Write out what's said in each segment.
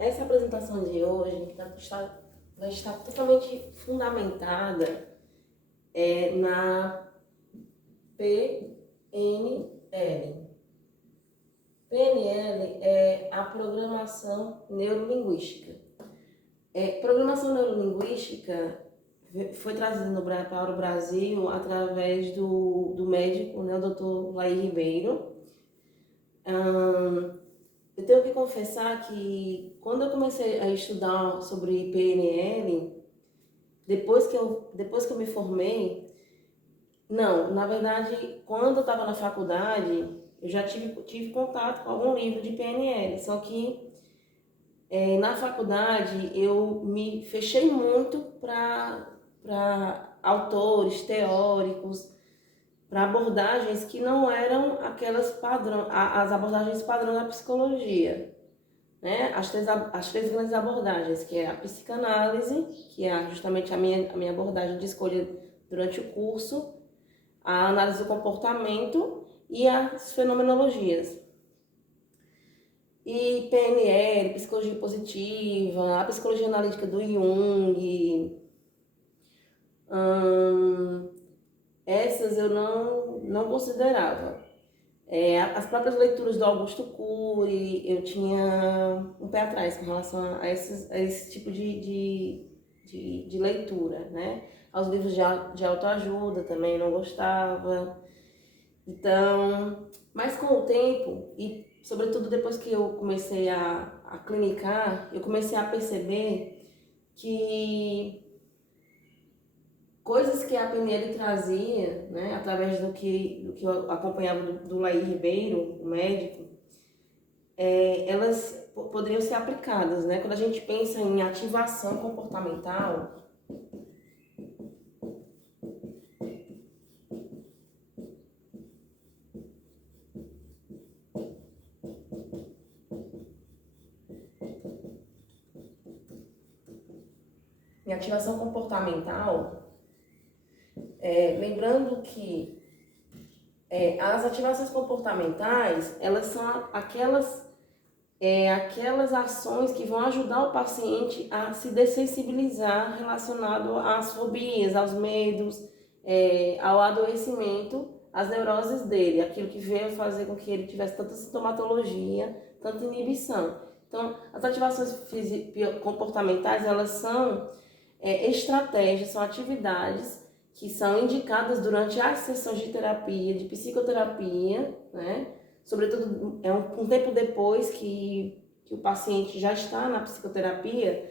Essa apresentação de hoje vai estar totalmente fundamentada na PNL. PNL é a programação neurolinguística. Programação neurolinguística foi trazida para o Brasil através do médico, né, o Dr. Laí Ribeiro. Eu tenho que confessar que quando eu comecei a estudar sobre PNL, depois que eu me formei, não, na verdade, quando eu estava na faculdade, eu já tive contato com algum livro de PNL, só que na faculdade eu me fechei muito para autores teóricos, para abordagens que não eram aquelas as abordagens padrão da psicologia, né? As três grandes abordagens, que é a psicanálise, que é justamente a minha abordagem de escolha durante o curso, a análise do comportamento e as fenomenologias. E PNL, psicologia positiva, a psicologia analítica do Jung, essas eu não considerava. As próprias leituras do Augusto Cury, eu tinha um pé atrás com relação a esse tipo de leitura, né? Aos livros de autoajuda também não gostava. Então, mas com o tempo, e sobretudo depois que eu comecei a clinicar, eu comecei a perceber que coisas que a PNL trazia, né, através do que eu acompanhava do Laí Ribeiro, o médico, elas poderiam ser aplicadas, né? Quando a gente pensa em ativação comportamental, em ativação comportamental, lembrando que as ativações comportamentais, elas são aquelas ações que vão ajudar o paciente a se dessensibilizar relacionado às fobias, aos medos, ao adoecimento, às neuroses dele, aquilo que veio fazer com que ele tivesse tanta sintomatologia, tanta inibição. Então, as ativações comportamentais, elas são estratégias, são atividades que são indicadas durante as sessões de terapia, de psicoterapia, né? Sobretudo um tempo depois que o paciente já está na psicoterapia,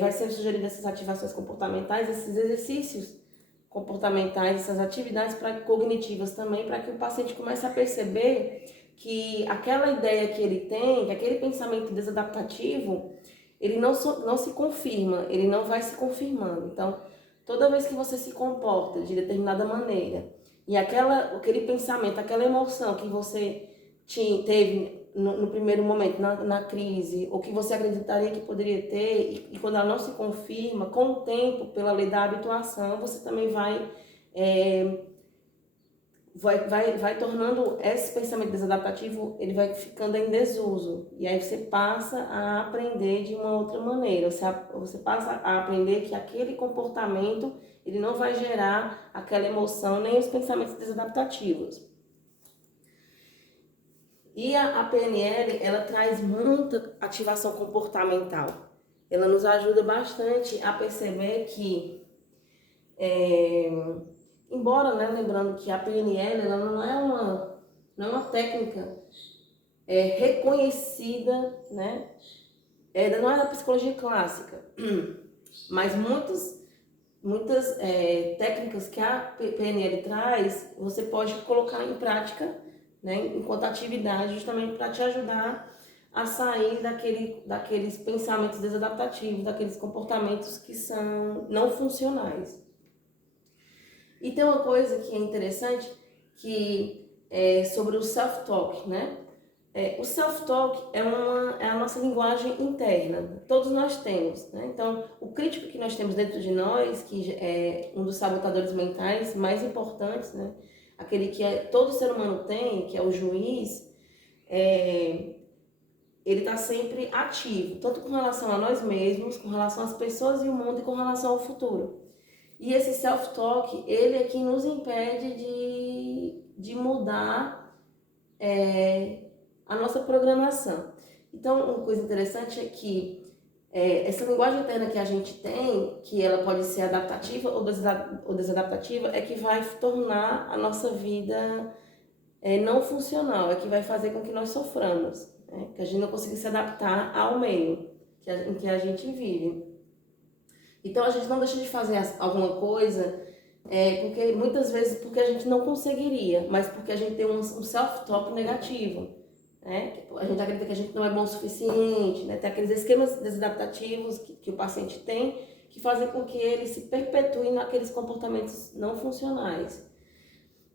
vai ser sugerido essas ativações comportamentais, esses exercícios comportamentais, essas atividades cognitivas também, para que o paciente comece a perceber que aquela ideia que ele tem, que aquele pensamento desadaptativo, ele não se confirma, ele não vai se confirmando. Então, toda vez que você se comporta de determinada maneira e aquele pensamento, aquela emoção que você teve no primeiro momento, na crise, ou que você acreditaria que poderia ter, e quando ela não se confirma, com o tempo, pela lei da habituação, você também vai tornando esse pensamento desadaptativo, ele vai ficando em desuso. E aí você passa a aprender de uma outra maneira. Você passa a aprender que aquele comportamento, ele não vai gerar aquela emoção, nem os pensamentos desadaptativos. E a PNL, ela traz muita ativação comportamental. Ela nos ajuda bastante a perceber que embora, né, lembrando que a PNL ela não é uma técnica reconhecida, né, não é da psicologia clássica, mas muitas técnicas que a PNL traz, você pode colocar em prática, né, enquanto atividade, justamente para te ajudar a sair daqueles pensamentos desadaptativos, daqueles comportamentos que são não funcionais. E tem uma coisa que é interessante, que é sobre o self-talk, né? O self-talk é a nossa linguagem interna, todos nós temos, né? Então, o crítico que nós temos dentro de nós, que é um dos sabotadores mentais mais importantes, né? Aquele que todo ser humano tem, que é o juiz, ele está sempre ativo, tanto com relação a nós mesmos, com relação às pessoas e o mundo e com relação ao futuro. E esse self-talk, ele é que nos impede de mudar a nossa programação. Então, uma coisa interessante é que essa linguagem interna que a gente tem, que ela pode ser adaptativa ou desadaptativa, é que vai tornar a nossa vida não funcional, é que vai fazer com que nós soframos, né? Que a gente não consiga se adaptar ao meio em que a gente vive. Então a gente não deixa de fazer alguma coisa porque muitas vezes porque a gente não conseguiria, mas porque a gente tem um self-talk negativo, né? A gente acredita que a gente não é bom o suficiente, né? Tem aqueles esquemas desadaptativos que o paciente tem que fazem com que ele se perpetue naqueles comportamentos não funcionais.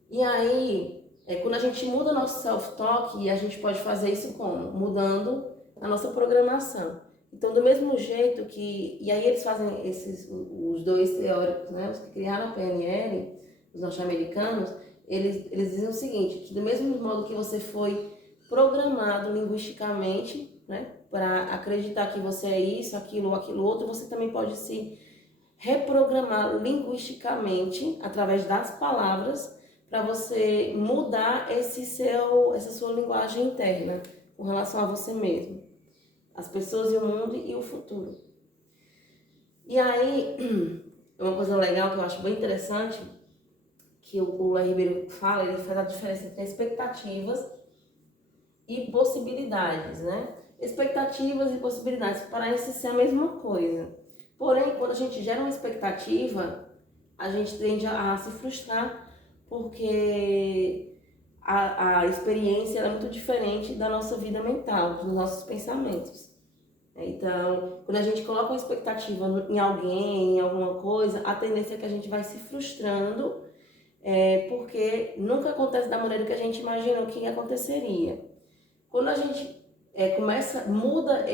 E aí, quando a gente muda nosso self-talk, a gente pode fazer isso como? Mudando a nossa programação. Então, do mesmo jeito que... E aí eles fazem os dois teóricos, né? Os que criaram a PNL, os norte-americanos, eles dizem o seguinte, que do mesmo modo que você foi programado linguisticamente, né? Para acreditar que você é isso, aquilo ou aquilo outro, você também pode se reprogramar linguisticamente, através das palavras, para você mudar essa sua linguagem interna com relação a você mesmo, as pessoas e o mundo e o futuro. E aí, uma coisa legal que eu acho bem interessante, que o Ribeiro fala, ele faz a diferença entre expectativas e possibilidades, né? Expectativas e possibilidades parecem ser a mesma coisa. Porém, quando a gente gera uma expectativa, a gente tende a se frustrar, porque a experiência é muito diferente da nossa vida mental, dos nossos pensamentos. Então, quando a gente coloca uma expectativa em alguém, em alguma coisa, a tendência é que a gente vai se frustrando, porque nunca acontece da maneira que a gente imaginou que aconteceria. Quando a gente muda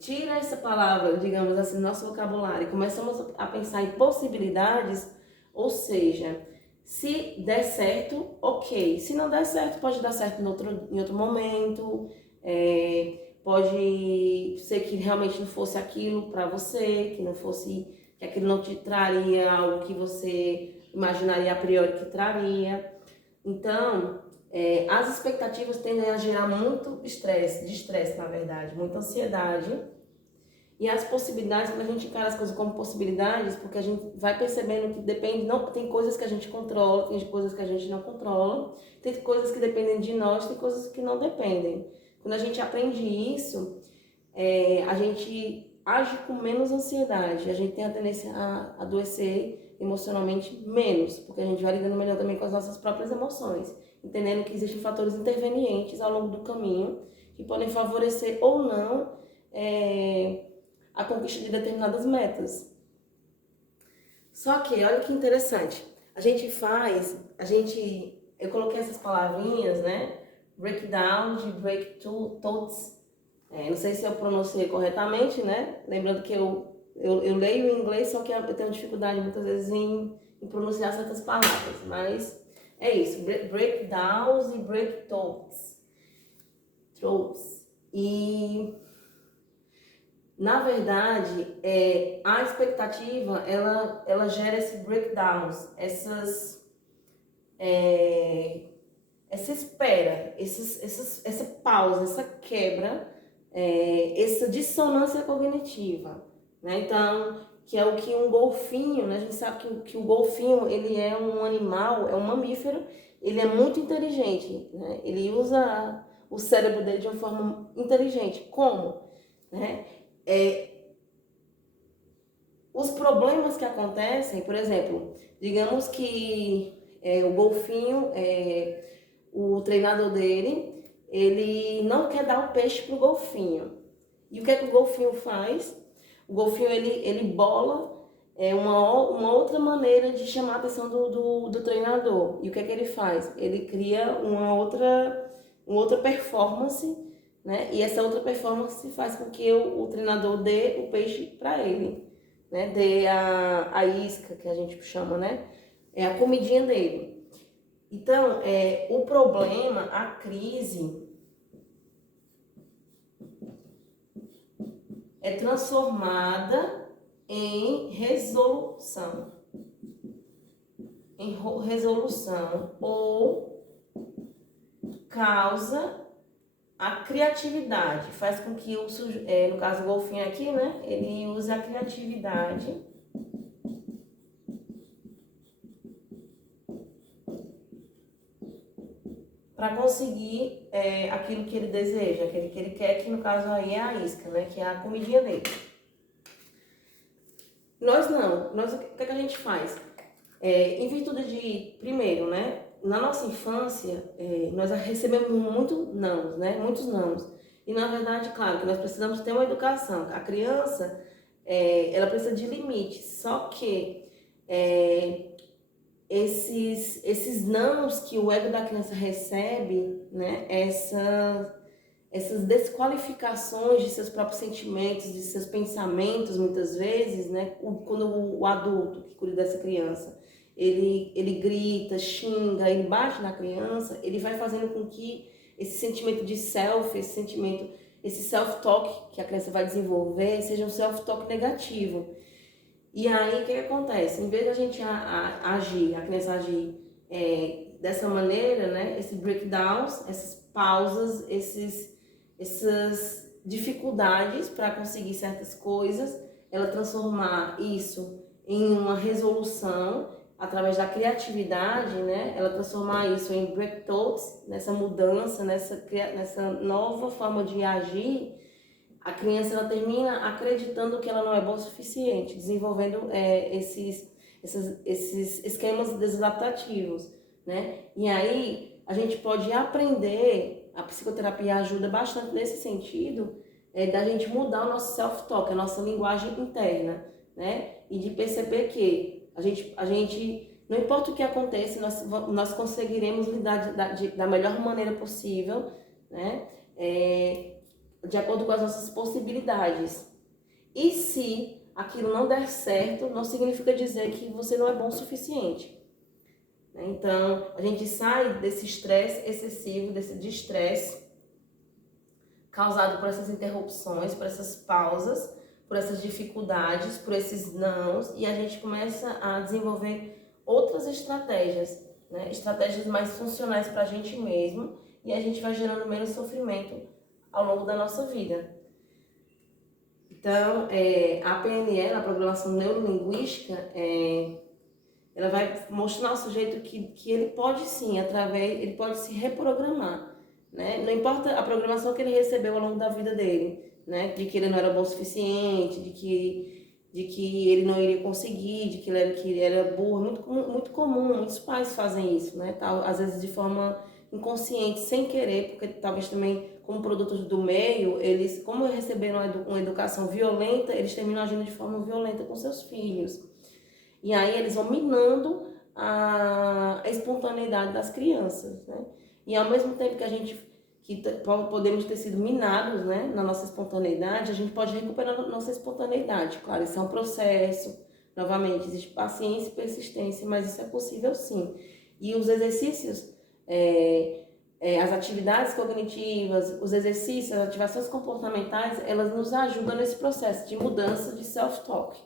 tira essa palavra, digamos assim, do nosso vocabulário e começamos a pensar em possibilidades, ou seja, se der certo, ok. Se não der certo, pode dar certo em outro momento, pode ser que realmente não fosse aquilo para você, que aquilo não te traria algo que você imaginaria a priori que traria. Então, as expectativas tendem a gerar muito estresse, na verdade, muita ansiedade. E as possibilidades, quando a gente encara as coisas como possibilidades, porque a gente vai percebendo que tem coisas que a gente controla, tem coisas que a gente não controla, tem coisas que dependem de nós, tem coisas que não dependem. Quando a gente aprende isso, a gente age com menos ansiedade, a gente tem a tendência a adoecer emocionalmente menos, porque a gente vai lidando melhor também com as nossas próprias emoções, entendendo que existem fatores intervenientes ao longo do caminho que podem favorecer ou não a conquista de determinadas metas. Só que, olha que interessante, eu coloquei essas palavrinhas, né? Breakdown de breakthroughs. Não sei se eu pronunciei corretamente, né? Lembrando que eu leio em inglês, só que eu tenho dificuldade muitas vezes em pronunciar certas palavras, mas é isso, breakdowns e breakthroughs. E, na verdade, a expectativa, ela gera esse breakdowns, essa espera, essa pausa, essa quebra, essa dissonância cognitiva, né? Então, que é o que um golfinho, né? A gente sabe que o golfinho, ele é um animal, é um mamífero, ele é muito inteligente, né? Ele usa o cérebro dele de uma forma inteligente. Como? Né? Os problemas que acontecem, por exemplo, digamos que o golfinho, o treinador dele, ele não quer dar o peixe para o golfinho. E o que é que o golfinho faz? O golfinho, ele bola uma outra maneira de chamar a atenção do treinador. E o que é que ele faz? Ele cria uma outra performance, né? E essa outra performance faz com que o treinador dê o peixe para ele, né? Dê a isca, que a gente chama, né? É a comidinha dele. Então, o problema, a crise, é transformada em resolução. Ou causa a criatividade, faz com que no caso o golfinho aqui, né, ele use a criatividade para conseguir aquilo que ele deseja, aquele que ele quer, que no caso aí é a isca, né, que é a comidinha dele. Nós o que é que a gente faz? Em virtude de, primeiro, né, na nossa infância, nós recebemos muitos nãos. E, na verdade, claro, que nós precisamos ter uma educação. A criança, ela precisa de limites. Só que esses nãos que o ego da criança recebe, né, essas desqualificações de seus próprios sentimentos, de seus pensamentos, muitas vezes, né, quando o adulto que cuida dessa criança, ele grita, xinga, ele bate na criança, ele vai fazendo com que esse sentimento de self, esse self-talk que a criança vai desenvolver, seja um self-talk negativo. E aí, o que acontece? Em vez de a gente a criança agir dessa maneira, né, esses breakdowns, essas pausas, essas dificuldades para conseguir certas coisas, ela transformar isso em uma resolução através da criatividade, né? Ela transformar isso em breakthroughs, nessa mudança, nessa nova forma de agir. A criança ela termina acreditando que ela não é boa o suficiente, desenvolvendo esses esquemas desadaptativos, né? E aí a gente pode aprender, a psicoterapia ajuda bastante nesse sentido, da gente mudar o nosso self-talk, a nossa linguagem interna, né? E de perceber que a gente não importa o que aconteça, nós conseguiremos lidar da melhor maneira possível, né? De acordo com as nossas possibilidades. E se aquilo não der certo, não significa dizer que você não é bom o suficiente. Então, a gente sai desse estresse excessivo, desse estresse causado por essas interrupções, por essas pausas, por essas dificuldades, por esses nãos, e a gente começa a desenvolver outras estratégias, né? Estratégias mais funcionais para a gente mesmo, e a gente vai gerando menos sofrimento ao longo da nossa vida. Então, a PNL, a Programação Neurolinguística, ela vai mostrar ao sujeito que ele pode sim, ele pode se reprogramar, né? Não importa a programação que ele recebeu ao longo da vida dele, né? De que ele não era bom o suficiente, de que ele não iria conseguir, de que ele era burro. Muito comum, muitos pais fazem isso, né? Às vezes de forma inconsciente, sem querer, porque talvez também como produtos do meio, eles, como receberam uma educação violenta, eles terminam agindo de forma violenta com seus filhos. E aí eles vão minando a espontaneidade das crianças, né? E ao mesmo tempo que podemos ter sido minados, né, na nossa espontaneidade, a gente pode recuperar a nossa espontaneidade. Claro, isso é um processo, novamente, existe paciência e persistência, mas isso é possível sim. E os exercícios, as atividades cognitivas, os exercícios, as ativações comportamentais, elas nos ajudam nesse processo de mudança de self-talk.